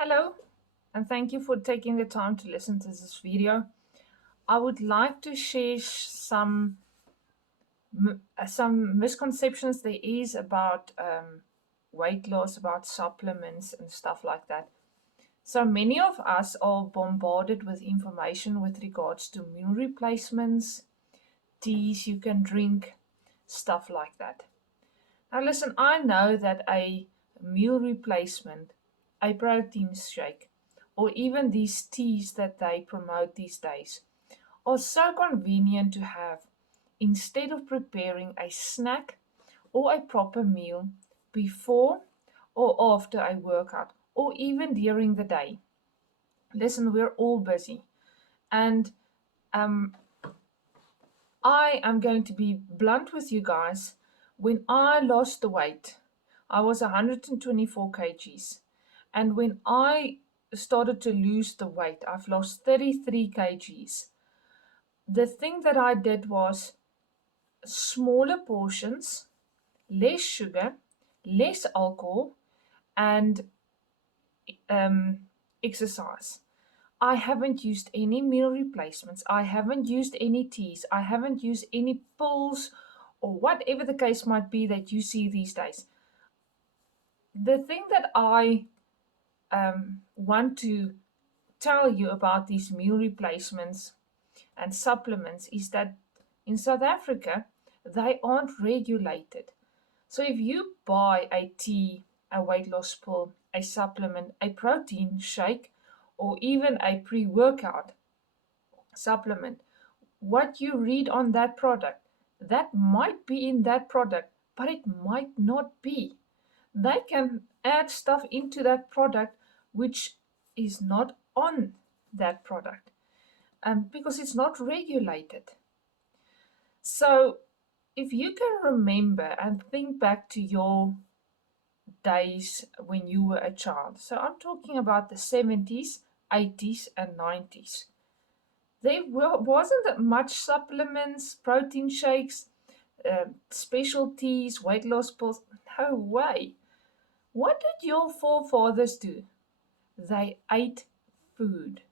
Hello, and thank you for taking the time to listen to this video. I would like to share some misconceptions there is about weight loss, about supplements and stuff like that. So many of us are bombarded with information with regards to meal replacements, teas you can drink, stuff like that. Now listen, I know that a meal replacement, a protein shake, or even these teas that they promote these days are so convenient to have instead of preparing a snack or a proper meal before or after a workout or even during the day. Listen, we're all busy, and um, I am going to be blunt with you guys. When I lost the weight, I was 124 kgs. And when I started to lose the weight, I've lost 33 kgs. The thing that I did was smaller portions, less sugar, less alcohol, and um, exercise. I haven't used any meal replacements. I haven't used any teas. I haven't used any pills or whatever the case might be that you see these days. The thing that I want to tell you about these meal replacements and supplements is that in South Africa, they aren't regulated. So if you buy a tea, a weight loss pill, a supplement, a protein shake, or even a pre workout supplement, what you read on that product, that might be in that product, but it might not be. They can add stuff into that product which is not on that product because it's not regulated. So, if you can remember and think back to your days when you were a child, so I'm talking about the 70s, 80s, and 90s. Wasn't that much supplements, protein shakes, special teas, weight loss pills. No way. What did your forefathers do? They ate food.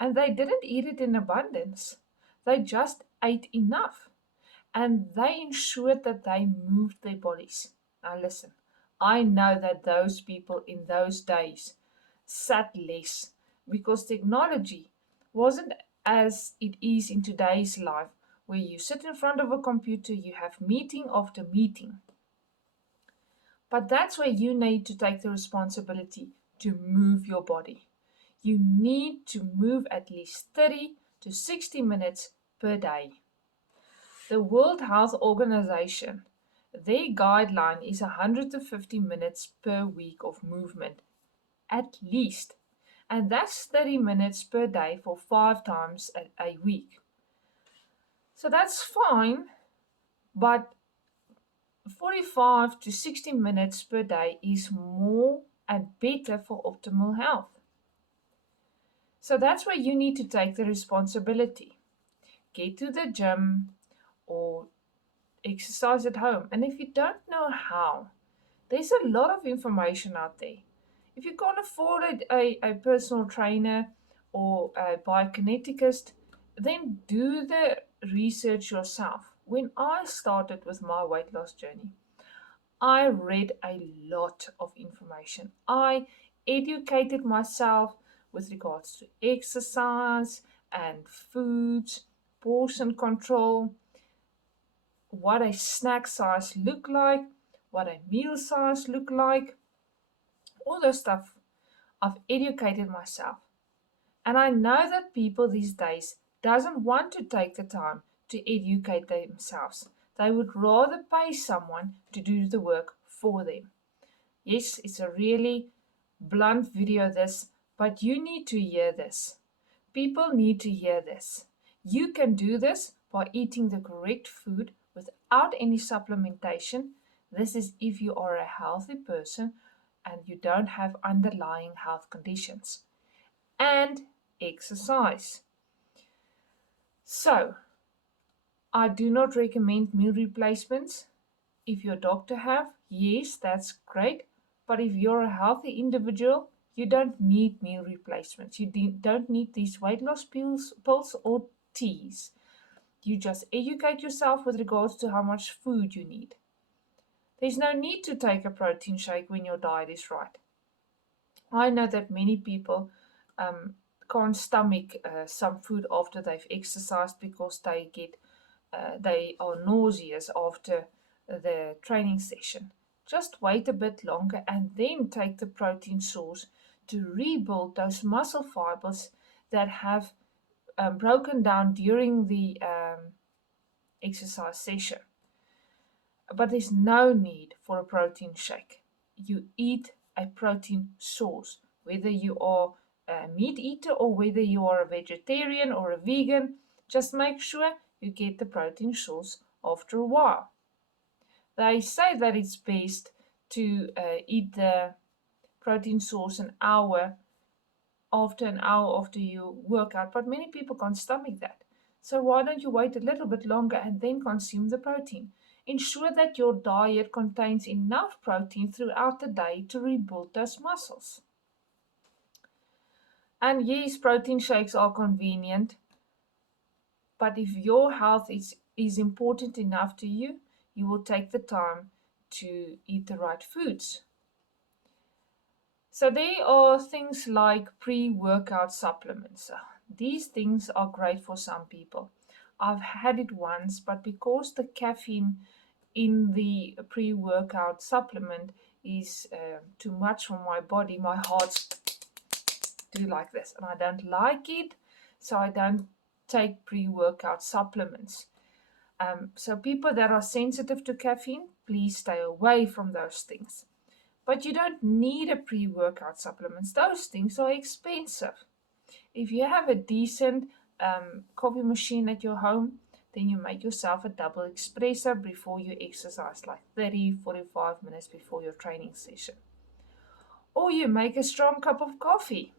And they didn't eat it in abundance. They just ate enough. And they ensured that they moved their bodies. Now, listen, I know that those people in those days sat less because technology wasn't as it is in today's life, where you sit in front of a computer, you have meeting after meeting. But that's where you need to take the responsibility to move your body. You need to move at least 30 to 60 minutes per day. The World Health Organization, their guideline is 150 minutes per week of movement, at least. And that's 30 minutes per day for 5 times a week. So that's fine, but 45 to 60 minutes per day is more and better for optimal health. So that's where you need to take the responsibility. Get to the gym or exercise at home. And if you don't know how, there's a lot of information out there. If you can't afford a personal trainer or a biokineticist, then do the research yourself. When I started with my weight loss journey, I read a lot of information. I educated myself with regards to exercise and foods, portion control, what a snack size look like, what a meal size look like, all those stuff. I've educated myself. And I know that people these days doesn't want to take the time to educate themselves. They would rather pay someone to do the work for them. Yes, it's a really blunt video this, but you need to hear this. People need to hear this. You can do this by eating the correct food without any supplementation. This is if you are a healthy person and you don't have underlying health conditions. And exercise. So, I do not recommend meal replacements. If your doctor have, yes, that's great. But if you're a healthy individual, You don't need meal replacements. Don't need these weight loss pills or teas. You just educate yourself with regards to how much food you need. There's no need to take a protein shake when your diet is right. I know that many people um, can't stomach some food after they've exercised because they are nauseous after the training session. Just wait a bit longer and then take the protein source to rebuild those muscle fibers that have broken down during the exercise session. But there's no need for a protein shake. You eat a protein source, whether you are a meat eater or whether you are a vegetarian or a vegan. Just make sure you get the protein source after a while. They say that it's best to eat the protein source an hour after you work out, but many people can't stomach that. So why don't you wait a little bit longer and then consume the protein? Ensure that your diet contains enough protein throughout the day to rebuild those muscles. And yes, protein shakes are convenient, but if your health is important enough to you, you will take the time to eat the right foods. So there are things like pre-workout supplements. These things are great for some people. I've had it once, but because the caffeine in the pre-workout supplement is too much for my body, my heart's do like this, and I don't like it, so I don't take pre-workout supplements. So people that are sensitive to caffeine, please stay away from those things. But you don't need a pre-workout supplements. Those things are expensive. If you have a decent coffee machine at your home, then you make yourself a double espresso before you exercise, like 30-45 minutes before your training session. Or you make a strong cup of coffee.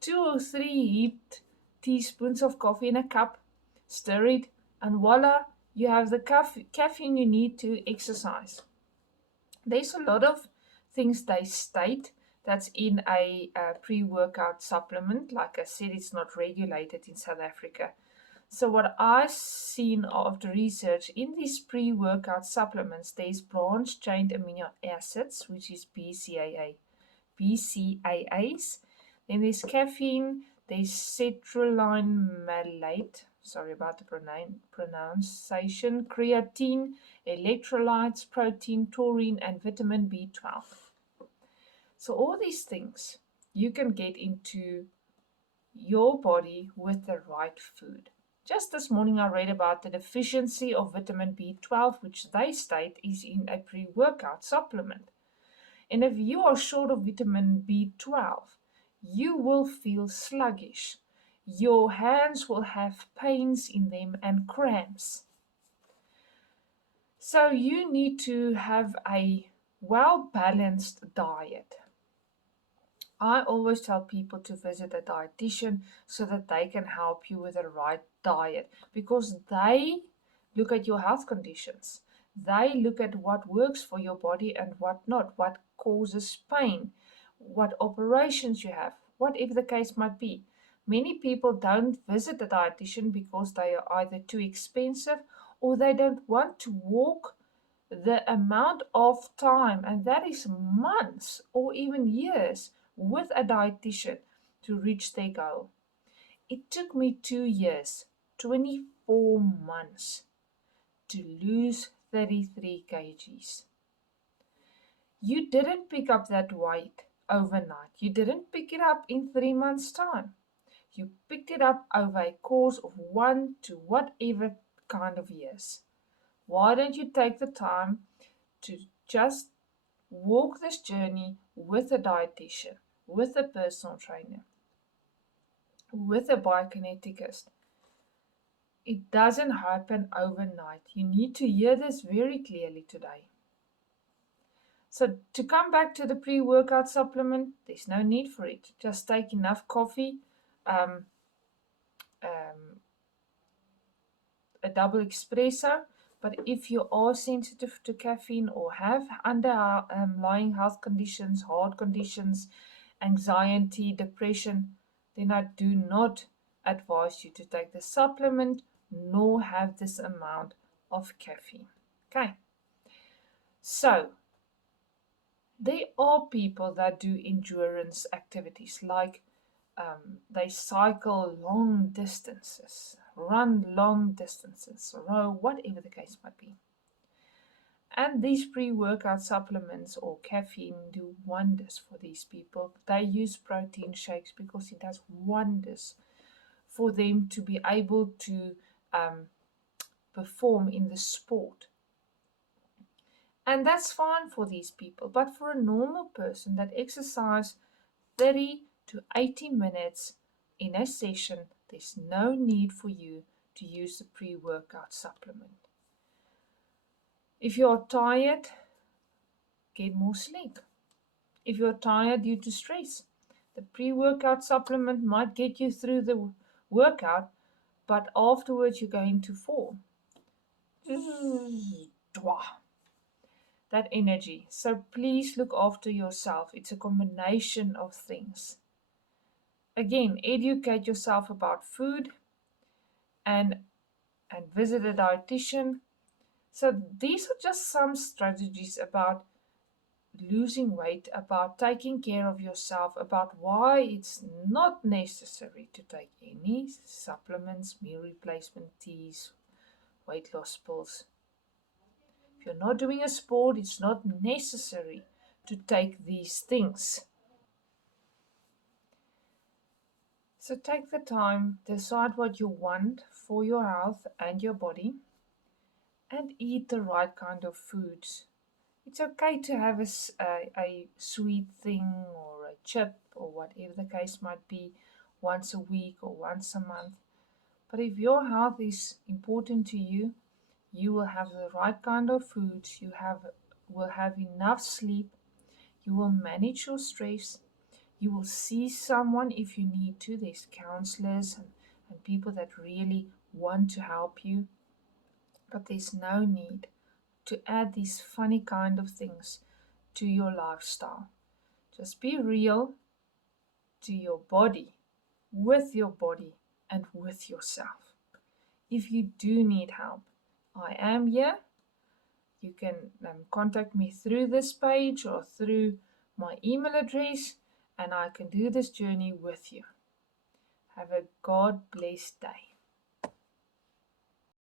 2 or 3 heaped teaspoons of coffee in a cup, stir it, and voila, you have the caffeine you need to exercise. There's a lot of things they state that's in a pre-workout supplement. Like I said, it's not regulated in South Africa. So what I've seen after research in these pre-workout supplements, there's branched-chain amino acids, which is BCAAs. Then there's caffeine, there's citrulline malate, sorry about the pronunciation, creatine, electrolytes, protein, taurine, and vitamin B12. So all these things you can get into your body with the right food. Just this morning I read about the deficiency of vitamin B12, which they state is in a pre-workout supplement. And if you are short of vitamin B12, you will feel sluggish. Your hands will have pains in them and cramps. So you need to have a well-balanced diet. I always tell people to visit a dietitian so that they can help you with the right diet, because they look at your health conditions. They look at what works for your body and what not, what causes pain, what operations you have, whatever the case might be. Many people don't visit a dietitian because they are either too expensive or they don't want to walk the amount of time, and that is months or even years, with a dietitian to reach their goal. It took me 2 years, 24 months to lose 33 kgs. You didn't pick up that weight overnight. You didn't pick it up in 3 months' time. You picked it up over a course of 1 to whatever kind of years. Why don't you take the time to just walk this journey with a dietitian, with a personal trainer, with a biokineticist? It doesn't happen overnight. You need to hear this very clearly today. So to come back to the pre-workout supplement, there's no need for it. Just take enough coffee, um, um, a double espresso. But if you are sensitive to caffeine or have underlying health conditions, heart conditions, anxiety, depression, then I do not advise you to take the supplement nor have this amount of caffeine. Okay, so there are people that do endurance activities like they cycle long distances, run long distances, row, whatever the case might be. And these pre workout supplements or caffeine do wonders for these people. They use protein shakes because it does wonders for them to be able to um, perform in the sport. And that's fine for these people. But for a normal person that exercise 30 to 80 minutes in a session, there's no need for you to use the pre workout supplement. If you're tired, get more sleep. If you're tired due to stress, the pre workout supplement might get you through the workout, but afterwards you're going to fall. That energy. So please look after yourself. It's a combination of things. Again, educate yourself about food and visit a dietitian. So these are just some strategies about losing weight, about taking care of yourself, about why it's not necessary to take any supplements, meal replacement teas, weight loss pills. If you're not doing a sport, it's not necessary to take these things. So take the time, decide what you want for your health and your body, and eat the right kind of foods. It's okay to have a sweet thing or a chip or whatever the case might be once a week or once a month. But if your health is important to you, you will have the right kind of foods, will have enough sleep, you will manage your stress, you will see someone if you need to. There's counselors and people that really want to help you, but there's no need to add these funny kind of things to your lifestyle. Just be real to your body, and with yourself. If you do need help, I am here. You can contact me through this page or through my email address, and I can do this journey with you. Have a God blessed day.